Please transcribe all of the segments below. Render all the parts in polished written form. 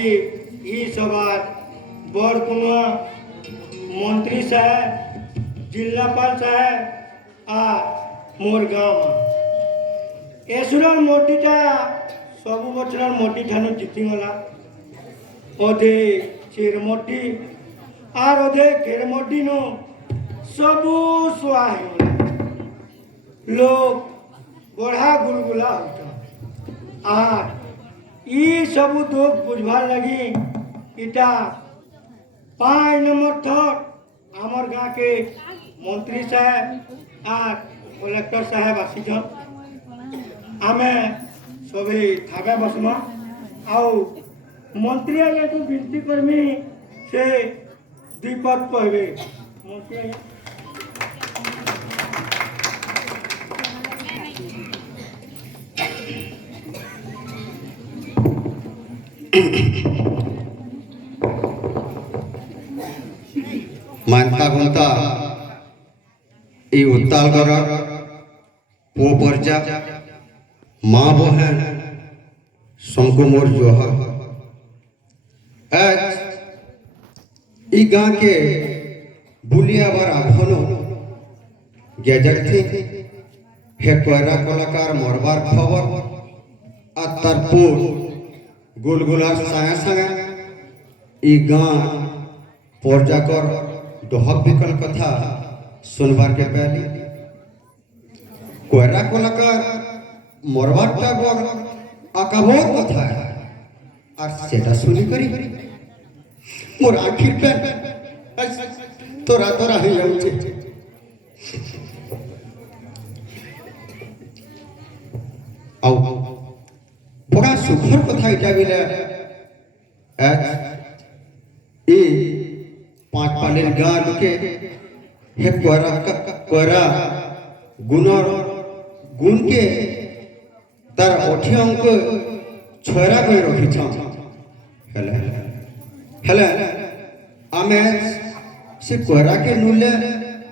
আজি ই সভাত বৰকুমা মন্ত্ৰী সাহেব জিলাপাল সাহেব আর মোর গাঁও এসুরর মোটিটা সবু বছর মোটি ঠানু জিতিগলা অধে চিরমটি আর অধে কেরমটি নো সবু সোয়া হয়ে লোক গড়া গুলগুলা হতো আর ই সবু দুঃখ বুঝবার লাগি ইটা 5 নম্বর থর আমার গাঁকে মন্ত্রী সাহেব আর কলেক্টর সাহেব আসিছন আমি সবে থাকা বসমা আউ মন্ত্রী আজ্ঞাকে বিনতি করমি সে দ্বিপদ কহবে মন্ত্রী আজ্ঞা मानता गुंता उत्तालगढ़ पो पर्जा माँ बहन सबको मोर जोहर आज ई गाँव के बुलिया बार आभनो गेजर थी हे कोयरा कलाकार मरबार खबर आतर पुर गुलगुलार साया साया ई गाँव पर्जाकर डहक बिकल कथा सुनबार के पहले कोयरा कलाकार मरबार टाबर आकाबोर कथा है और सेटा सुनी करी मोर आखिर पे तोरा तोरा ही जाउचे आउ बड़ा सुखर कथा इटा बिले ए 5 पालेर गाँ लोके हे कोयरा गुणर गुण के तार 8 अंक छोरा कर रखी हेले हेले आमे से कोयरा के नुले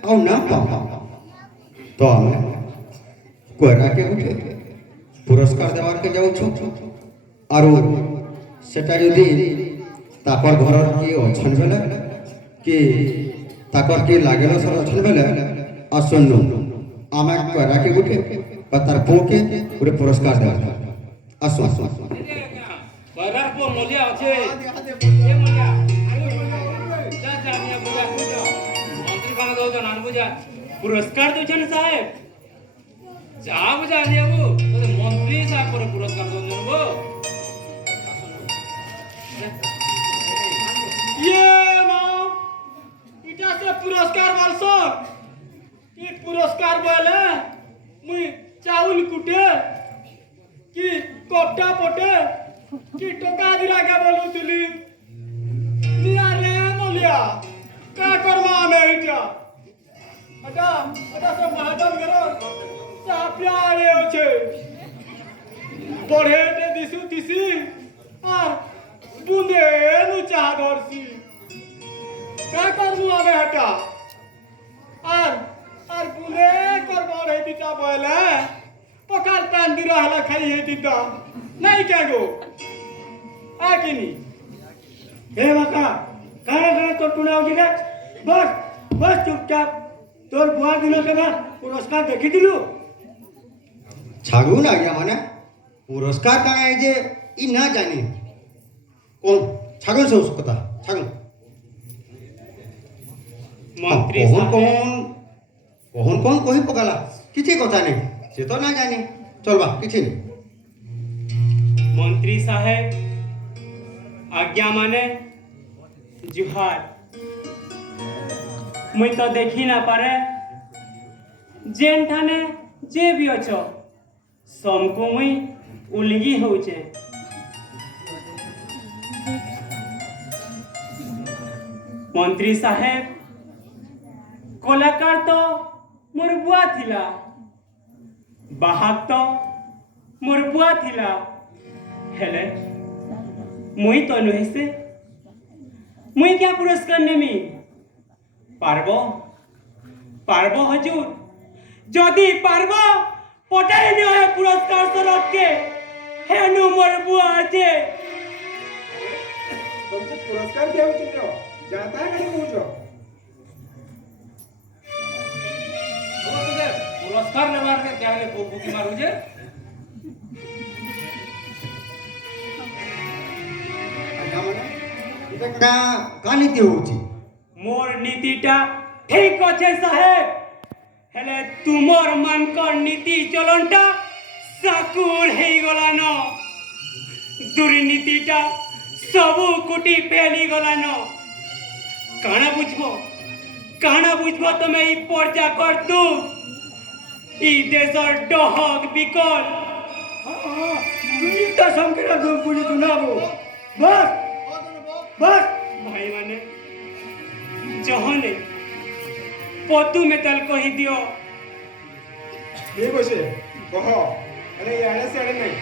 आउ ना पाओ तो आमे कोयरा के उठे पुरस्कार देवार के जाऊ छु आरो सेटा यदि तापर घर की अछन बेले कि ताकर की लागेलो सर अछन बेले आसनु आमे कोयरा के उठे तार पो के पूरे पुरस्कार देवा आसो आसो कोयरा पो मोलिया আছে ए मोलिया जा जा मिया बुझा बुझा मंत्री काना दो जन बुझा पुरस्कार दो जन साहेब जा बुझा लेबो तो मंत्री साहब पर पुरस्कार दो जन वो ये मां इटा से पुरस्कार वालसो ई पुरस्कार बोले मुई चाउल कुटे कि कोटा पोटे कि टोका दिरा के बोलुतली निया रे मोलिया का करवा में इटा अटा सब महाजन करो सापिया आए होछे पढ़े ते दिसु दिसी और बुंदे नु चाह दर्सी का करमु आवे हटा और बुले करबो रे दिता बोले पकाल पान दिरा हला खाई हे दिता नहीं क्या गो आ किनी हे बाका काहे काहे तो टुनाव दिले बस बस चुपचाप तोर बुआ दिनो के ना पुरस्कार देखि दिलु छागू ना गया माने पुरस्कार का है जे ई ना जानी कौन छागल से उसको कथा छागल मंत्री कौन साहब कौन कौन कोई पकाला किसी कथा नहीं से तो ना जानी चल बा किसी नहीं मंत्री साहेब आज्ञा माने जुहार मुई तो देखी ना पारे जेन ठाने जे भी अछो समको मुई उलगी होचे मंत्री साहेब कलाकार तो मोर बुआ थिला बाहाक तो मोर बुआ थिला हेले मुई तो नुहे से मुई क्या पुरस्कार नेमी पारबो पारबो हजूर जदि पारबो पटाई नियो पुरस्कार सरक के हेनु मोर बुआ आछे ତମକୁ ପୁରସ୍କାର ଦିଆଉଛି ତ ଯାତା କାହିଁ କହୁଛ? पुरस्कार नेबार के क्या रे बुकी मारू जे ଆଜ୍ଞା ମାନେ এটা কানিতে হচ্ছে मोर नीतिटा ठीक अच्छे साहेब हेले तुमर मानकर नीति चलनटा साकुर हे गला न दुर्नीतिटा सबु कुटी फैली गला न काना बुझबो तमे ई पर्चा कर दू ई देशर डहक बिकल তুই তো সংকেত বুঝি শুনাবো বস বস भाई माने जहने पतु में तल कही दियो ঠিক আছে কহ আরে ইয়াড়ে সেড়ে নাই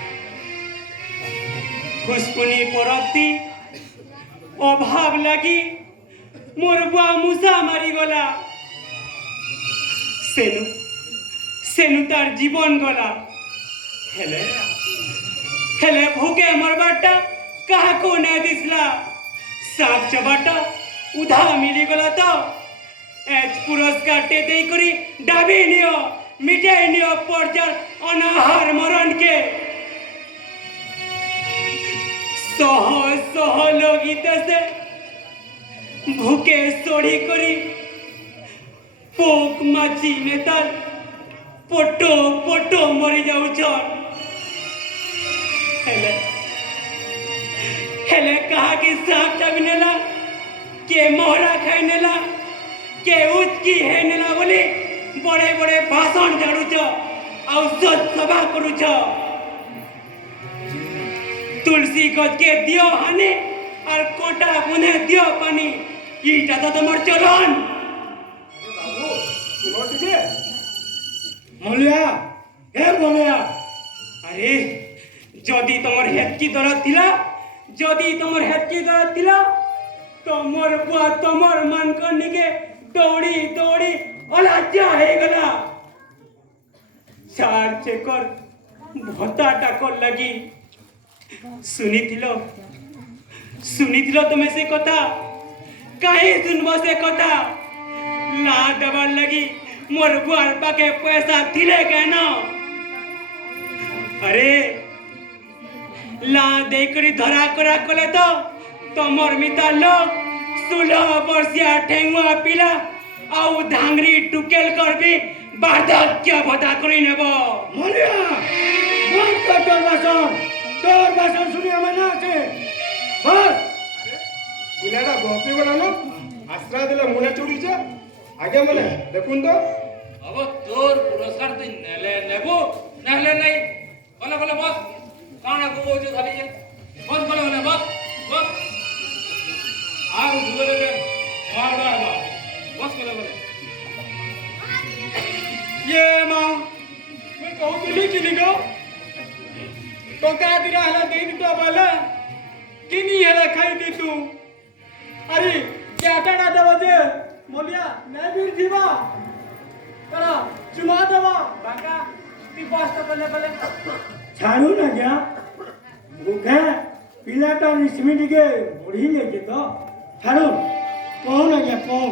खुशपुनी परती अभाव लगी मोर बुआ मुसा मारी गला सेनु सेनु तार जीवन गला हेले हेले भूखे मरबाटा कहा को नहीं दिसला साफ चबाटा उधा मिली गला तो एच पुरस्कार टे दे करी डाबी नियो मिटाई नियो पर्चार अनाहार मरण के सह सह लोग इतसे भूखे सोड़ी करी पोक माची में तार पोटो पोटो मरी जाऊ छन हेले हेले कहा कि साफ चाबी नेला के मोहरा खाई नेला के उचकी है नेला बोली बड़े बड़े भाषण झाड़ू छ आउ सभा करू छ तुलसी गज के दियो हानि और कोटा बुने दियो पानी ईटा तो तमर चलन বাবু তোমার দিকে মলিয়া হে মলিয়া अरे जदि तमर हेतकी दरद थिला तमर बुआ तमर मान करने के दौड़ी दौड़ी अलाज्या हे गला चार चेकर भत्ता टाकर लगी सुनिथिलो तुम्हें से कथा काहे सुनबो से कथा ला दबार लगी मोर बुआर पाके पैसा थिले केना अरे ला देखरी धरा करा कले तो तमर मिता लोग 16 वर्षिया ठेंगुआ पिला आउ धांगरी टुकेल करबी बार्धक्य भत्ता करी नेबो মলিয়া বন্ধ কর তোর বাসন শুনি আমার না আছে বস ପିଲାଟା ଗପି ଗଲା ନା ଆଶ୍ରୟ ଦେଲେ ମୁଣ୍ଡେ ଚୁଡ଼ିছে ଆଜ୍ଞା ମାନେ ଦେଖୁନ ତ अब तोर पुरस्कार तु नेले नेबो नेले नहीं बोले बोले बस काना को जो खाली है बस बोले बस बस आ दुबले के मारदा है बस बोले ये मां मैं कहूतली कि गो तो का दिरा हला दे तो बोले किनी हला खाई दी तू अरे क्या टाटा दे बजे मोलिया नहीं भी जीवा करा चुमा देवा बाका ती पास तो बोले ছাড়ু না গিয়া মুখে পিলাটা রিসমি দিকে বড়ি লেগে তো ছাড়ু কও না গিয়া কও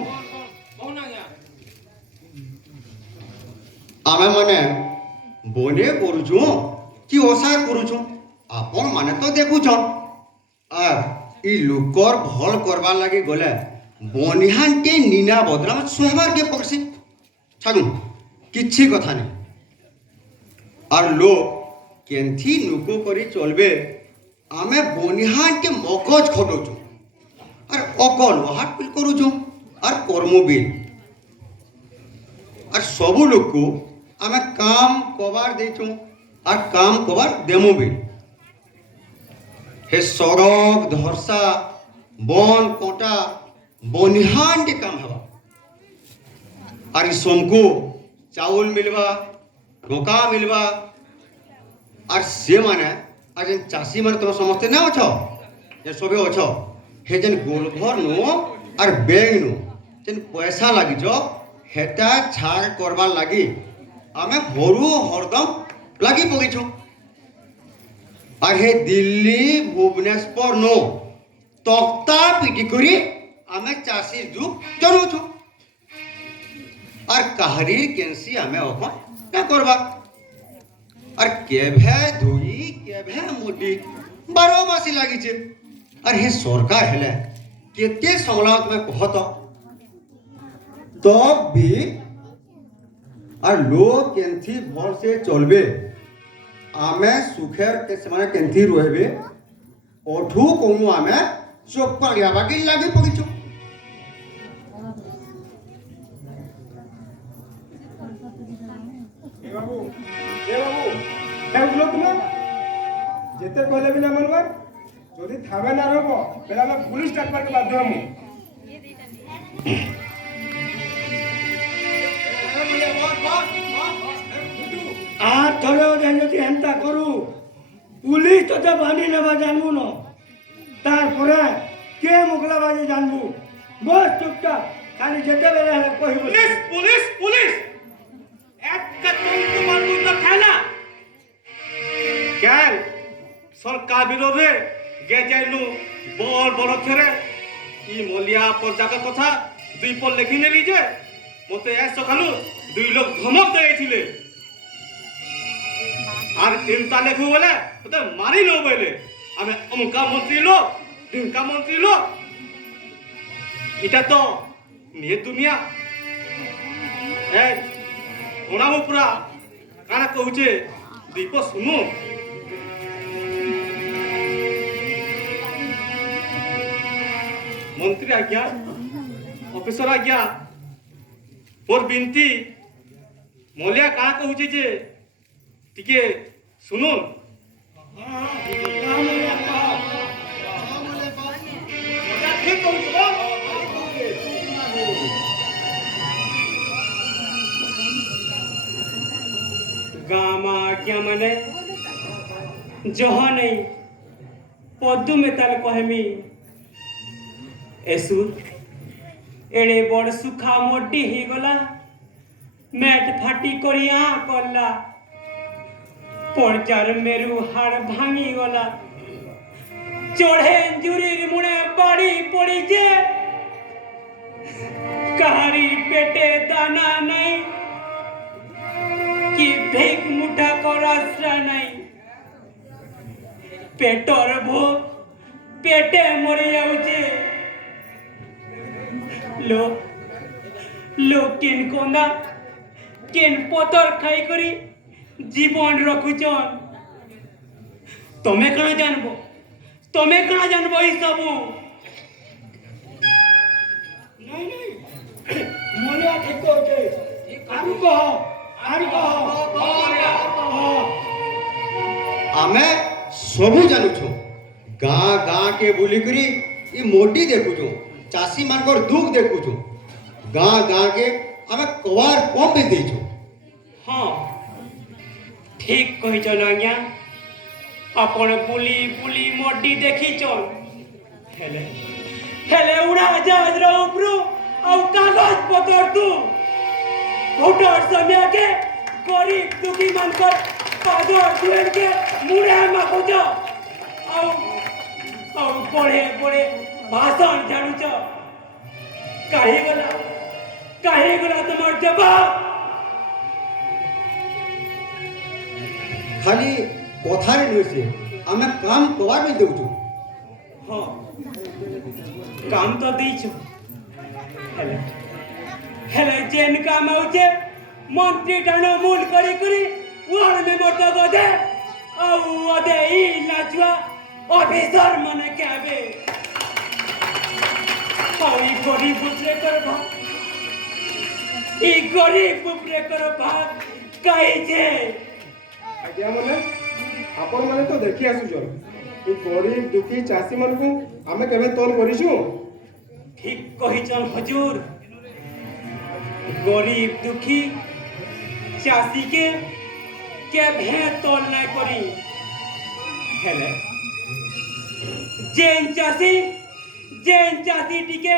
कौन आ गया ଆମେ ମାନେ বনে করুছু কি ওসায় করুছু আপন মানে তো দেখুছন আর ই লোকর ভাল করবার লাগি গলে বনিহানকে নিনা বদনাম সহবার কে পড়ছি ছাড়ুন কিচ্ছি কথা নেই আর লোক কেনথি নুকু করি চলবে আমি বনিহানকে মগজ খটাউছু আর অকল হাট বিল করুছু আর কর্ম বিল আর সবু লোকକୁ ଆମେ কাম কবার ଦେଇଛୁ আর কাম কবার দেমু ବି হে সড়ক ধরসা বন কটা বনিহানটি কাম হবা আর সমকু চাউল মিলবা ঢোকা মিলবা আর সে মানে আর যেন চাষী মানে তোমরা সমস্তে না অছ যে সবে অছ হে যেন গোলঘর নু আর ব্যাংক নু যেন পয়সা লাগিছ হেটা ছাড় করবার লাগি আমি হরু হরদম লাগি পড়িছু আর হে দিল্লি ভুবনেশ্বর নো तख्ता पिटी करी आमे चासी दुख जनाऊँ और कहारी केंसी आमे अपन क्या करबा और केभे धुई केभे मुडी 12 मासी लगी छे और हे सरकार हेले केते संलात में कहत तब भी और लोग केंथी भल से चलबे आमे सुखेर के समय केंथी रहबे ओठू कोनु आमे चोप्पा गया बाकी लागे पगिचो बाबू हेउलो तुम जेते कहले भी ना मनबार যদি থামে না রব বেলা আমি পুলিশ ডাকবার কে বাধ্য হমু আর থরে যদি হেনতা করু পুলিশ তোতে বানি নেবা জানবো না তারপরে কে মুখলা বাজে জানবো বস চুপচাপ খালি যেতে বেলা হলে কহিব পুলিশ পুলিশ পুলিশ একটা তন্তু মারবো তো খায় না কেন সরকার বিরোধে গে যাইলু বড় বড় খেরে ই মলিয়া পর্যাকা কথা দুই পর লেখি নেলি যে মতে এ সকালু দুই লোক ধমক দিয়েছিলে আর তিনটা লেখু বলে ওতে মারি নো বলে আমি অমুকা মন্ত্রী লোক ঢিমকা মন্ত্রী লোক এটা তো নিয়ে দুনিয়া এ ওনাও পুরা কানা কହୁছে দীপ শুনু मंत्री आज्ञा ऑफिसर आज्ञा और बिनती मोलिया का कहूचे जे टिके सुनुन गामा आज्ञा मने जह नहीं पद्दु में ताल कहमी एसु एड़े बड़ सुखा मोटी ही गला मैट फाटी करिया कला पर्जार मेरु हाड़ भांगी गला चढ़े जुरीर मुड़े बाड़ी पड़ी जे कहारी पेटे दाना नहीं कि भीख मुठा कर आश्रा नहीं पेटर भोग पेटे मरी जाऊचे लोग किन कोंदा किन पतर खाई करी जीवन रखुचन तमे कणा जानबो ई सबू नहीं नहीं मोलिया ठीक कहते आरु कह आमे सबू जानू छो गाँ गाँ के बुली करी ये मोटी देखू छो चासी मानकर दुख देखू छो गाँ गाँ के आमे कवार कम भी दे छो हाँ ठीक कही चल आज्ञा अपन बुली बुली मोटी देखी चल हेले हेले उड़ा जहाज रो उपरू और कागज पकड़ तू भोटर समय के गरीब दुखी मानकर पादर दुएन के मुड़े में खोजो और पढ़े पढ़े भाषण जानू छ काहे गला तुम्हार जवाब खाली कथारे नसे आमे काम कवार भी देऊ छो हाँ काम तो दी छो हेले जेन काम होचे मंत्री टानो मूल करी करी वार में मत गदे औ अदे ई नाचुआ ऑफिसर मने कहबे ई गरीब पुत्रे कर भाग ई गरीब पुत्रे कर भाग कही छे आज्ञा मने आपण माने तो देखि आसु जन ई गरीब दुखी चासी मन को आमे केबे तोल करिसु ठीक कही चल हुजूर गरीब दुखी चासी के भे तोल नहीं करी हेले जेन चासी टिके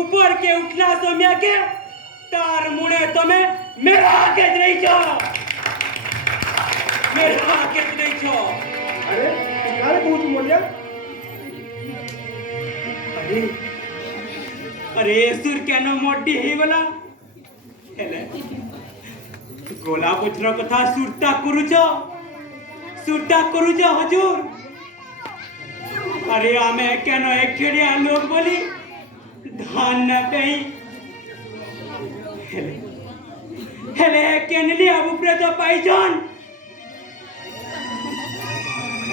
ऊपर के उठला समय के तार मुने तमे मेरा आगे नहीं छो अरे कारे कहू मोलिया अरे सुर केन मड्डी हे गला हेले गोला पुत्र कथा सुरता करूच हजूर अरे आमे केन एकड़िया लोग बोली धान न पेई हेले केनली अब उपरे तो पाइजन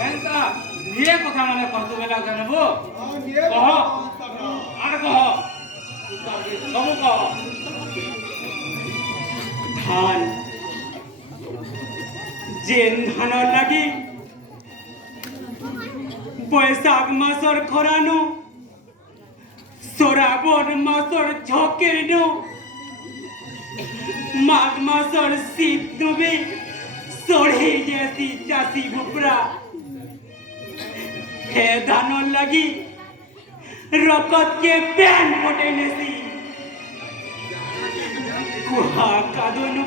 एंता ये कथा माने कहतु बेला जानबो कह आर कह सब कह धान जेन धान लगी बैशाख मासर खरानु सोराबन मासर झकेरनु माघ मासर शीत डुबी सोढ़ी जैसी चासी बुपरा हे धान लगी रकत के पैन फटेने सी कुहा कादोनु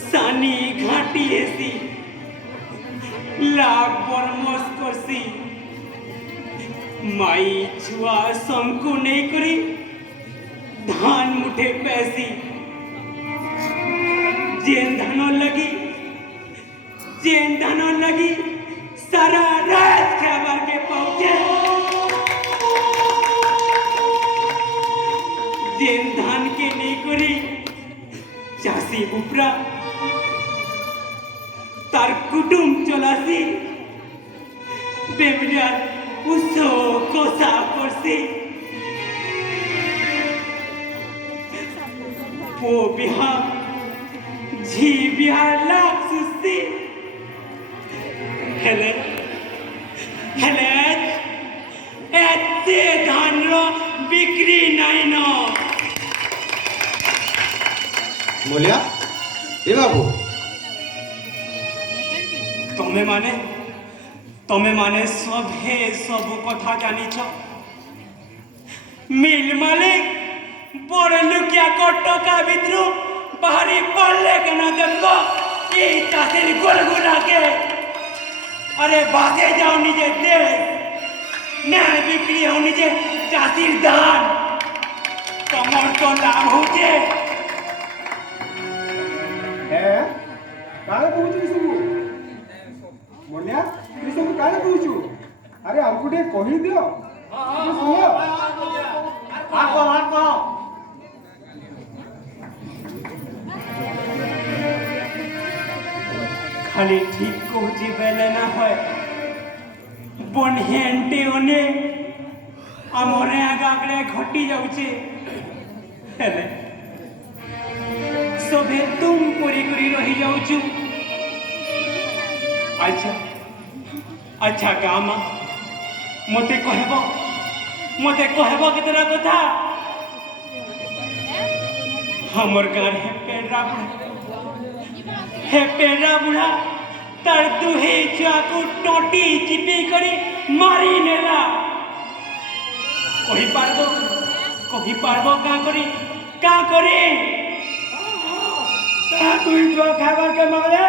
सानी घाटी ऐसी लाख बरमस करसी माई छुआ समकु नहीं करी धान मुठे पैसी जेन धान लगी सारा रात खाबर के पहुंचे जेन धान के नहीं करी चासी बुपरा तार कुटुम चलासी बेमरियार उसो कोसा करसी पो बिहा झी बिहा लाख सुस्ती हेले एते धान रो बिक्री नहीं न मोलिया ए बाबू तमे माने सब कथा जानी छ मिल मालिक बड़ लुकिया कटका भितरु बाहरी पड़ले के न देखो ई चासिर गोलगुला के अरे बाजे जाओ निजे देश न्याय बिक्री हो निजे चासिर धान तमर तो लाभ होचे है काहे कहूଛୁ ସବୁ मोलिया तू सब काहे कहूଛୁ अरे हमको ଟିକେ कहि दियो सुनो आको खाली ठीक कहूची बेले ना হয় बनिहेंटे ओने हमरे आगागरे घटी जाउचे हेले सभे तुम पूरी रही जाउछु अच्छा गामा मते कहबो केतरा कथा हमर गार हे पेड़ा बुढ़ा तार दुहे चाकू टोटी चिपी करी मारी नेला कही पारबो का करी ता तुई जो खाबर के मगले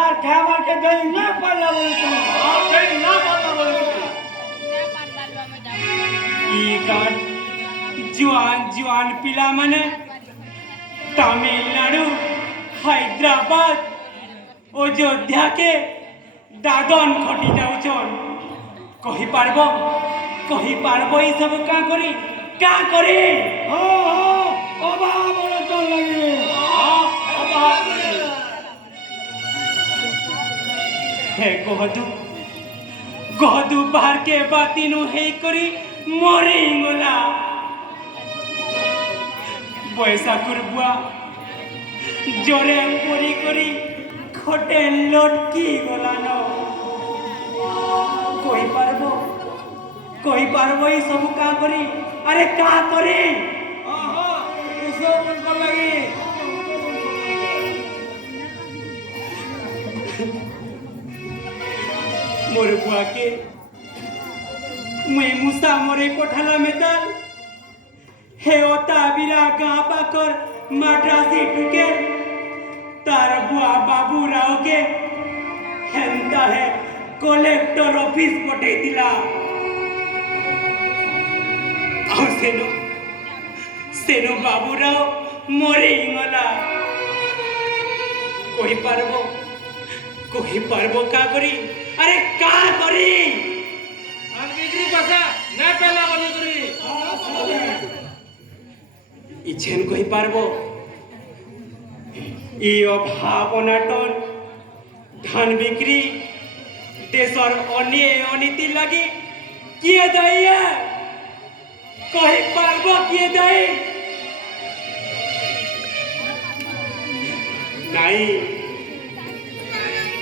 और खाबर के दही ना पड़ला बोले ई गान जुआन पिला माने तमिलनाडु हैदराबाद अयोध्या के दादन खटी जाउछन कही पारबो ई सब का करी अभाव बोले तो लगे हे गहदू बाहर के बातीनु हे करी मरी गला बैसाखुर बुआ जोरे परी करी खोटे लटकी गला न कही पारबो ई सब का करी अरे का करी लगी मोर बुआ के मुई मुसा मोरे कोठला में दल हे ओता बिरा गाँ पाकर मद्रासी टुके तार बुआ बाबू राव के हेंता है कलेक्टर ऑफिस पठे दिला ଆଉ ସେନୁ ବାବୁରାव ମରିଗଲା। କହିପାରବ କା କରି? ଆରେ କା କରି? আর বিক্রি পাশা না পেলা বলি করি ইছেন কহিপারব ই অভাব অনাটন ধান বিক্রি দেশর অনীতি লাগি কিয়ে দায়ী? কহিপারব কিয়ে দায়ী? নাই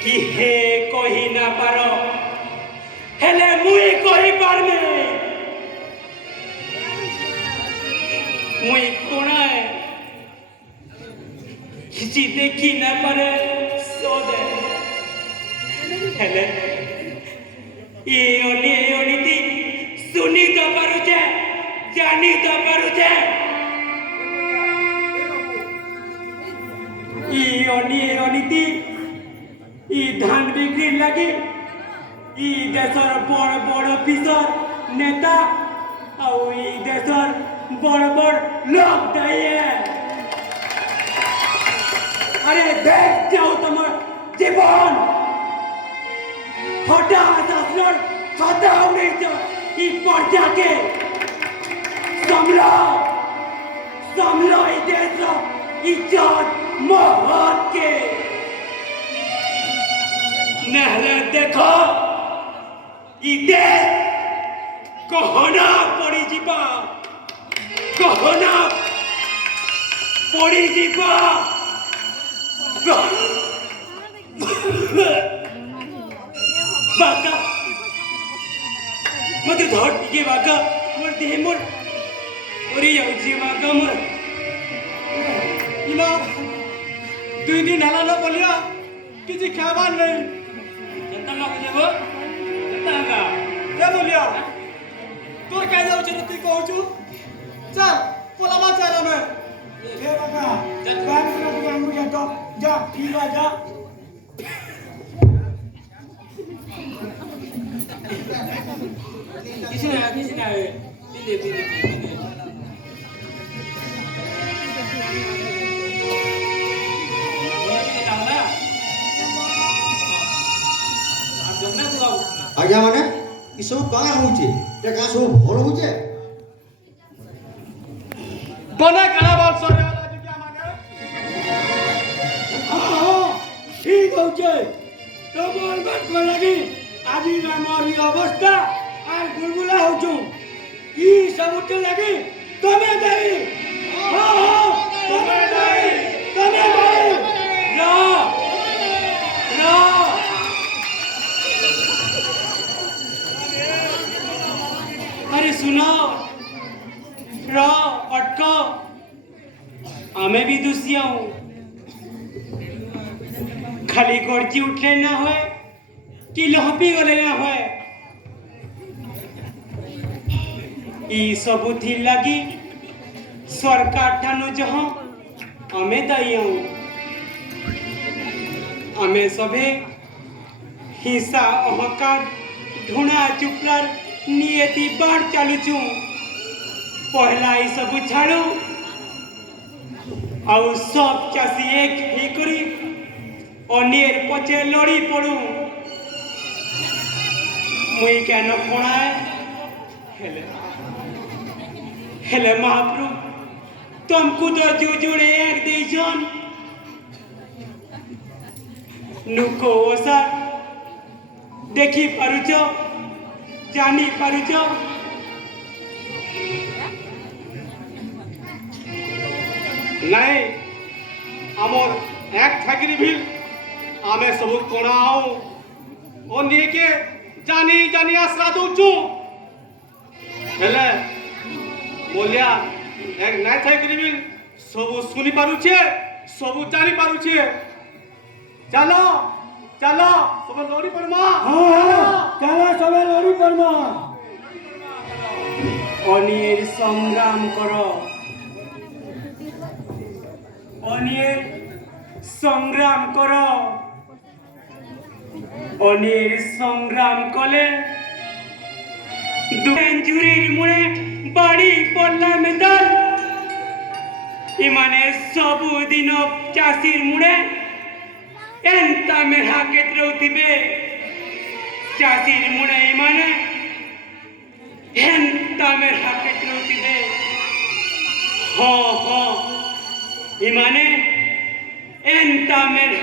কি হে কহি না পার হেলে মুই কহি পারবে। মুই কোণায় କିଛି ଦେଖି ନା ପାରେ ସୋଦେ ହେଲେ ଏ ଅନୀତି ଶୁଣି ତ ପାରୁଛେ, ଜାଣି ତ ପାରୁଛେ। ଇ ଅନୀତି ଇ ଧାନ ବିକ୍ରି ଲାଗି ଇ ଦେଶର ବଡ଼ ଅଫିସର ନେତା ଆଉ ଇ ଦେଶର ବଡ଼ লোক দায়ী। আরে দেখ যাও তোমার জীবন হঠাৎ আসলোর ছটা উড়েছ এই পর্যাকে সামলো এই দেশ ইজ্জত মহৎকে নহলে দেখো এই দেশ গহনা পড়িযিবা বাঁকা মতে ধর টিকে বাঁকা মোর দেহে মোর ওরে যাଉଛି বাঁকা মোর ইলা 2 দিন হেলা ন বলিয়া কিছু খাবার নেই। জনতা মাকে দেব জনতা কে বলিয়া তোর কাজ যাଉଛି তুই কହୁଛୁ চল পোলামা চাল আমি এ বাবা ব্যাংক থেকে আমু যা যা ঠিক আছে যা। কিছু না পিলে ଆଜ୍ଞା ମାନେ ଏସବୁ କାଣା ହଉଛେ? ଏ କାଣା ସବୁ ଭଲ ହଉଛେ? বনে কানা বল সরে वाला দিকে আমাকে ঠিক হচ্ছে তোমার বাট লাগি আজি আমার এই অবস্থা আর গুলগুলা হচ্ছু ই সবুতে লাগি তুমি দায়ী। তুমি দায়ী। अरे सुनो अटको हमें भी दुसिया हूं खाली गर्जी उठले ना होए कि लहपी गले ना होए ई सबु थी लगी सरकार ठानु जहां हमें दाई हूं हमें सभे हिंसा अहंकार ढूंढा चुपलार नियति बाढ़ चालुचू पहला ई सबु छाड़ू आउ सब चासी एक ही करी अनियर पचे लड़ी पड़ू मुई केन कोणाए हेले महाप्रभु तुमको तो जुजुड़े एक देजन नुको ओसा देखी पारुच जानी पारुच নাই আমার এক থাকিরি ভিল আমি সবু কোণাও ও নিয়েকে জানি জানি আশ্রা দৌছু হেলে বলিয়া এক নাই থাকিরি ভিল সবু শুনি পারুছে সবু জানি পারুছে চলো চলো সবে লড়ি পড়মা চলো সবে লড়ি পড়মা অনিয়ের সংগ্রাম করো অনিয়ের সংগ্রাম করো অনিয়ের সংগ্রাম কলে দুজন জুরির মুড়ে বাড়ি পড়লা মেদাল ইমানে ସବୁଦିନ ଚାଷୀର ମୁଡ଼େ ଏନ୍ତା ମେହା କେତେ ରହୁଥିବେ ଚାଷୀର ମୁଡ଼େ ଇମାନେ ଏନ୍ତା ମେହା କେତେ ରହୁଥିବେ ହଁ ଇମାନେ ଏନ୍ତା ମେହା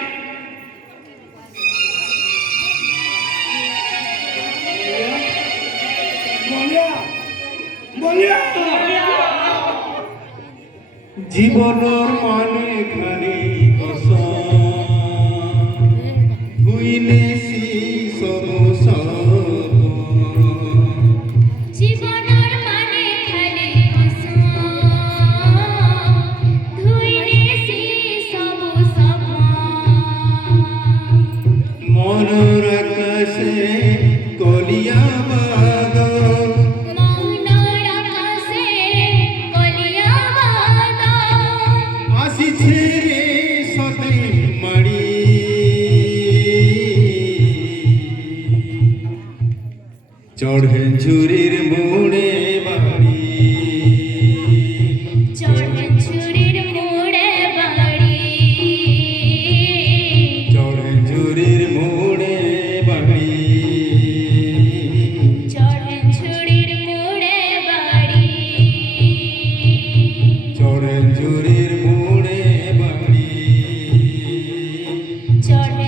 বলিয়া জীবনের মানে খালি হইলে জীবনের মানে খালি ধুইলে সবু সব মনের আকাশে কলিয়া বাদল মৌনর আকাশে কলিয়া বাদল আসিছে রে সতে মাড়ি চড়ে ঝুরির মোড়ে বাড়ি চড়ছুরির মোড়ে বাড়ি চড়ে ঝুরির মোড়ে বাড়ি চড়ছুরির মোড়ে বাড়ি চড়ে ঝুরির মোড়ে বাড়ি চড়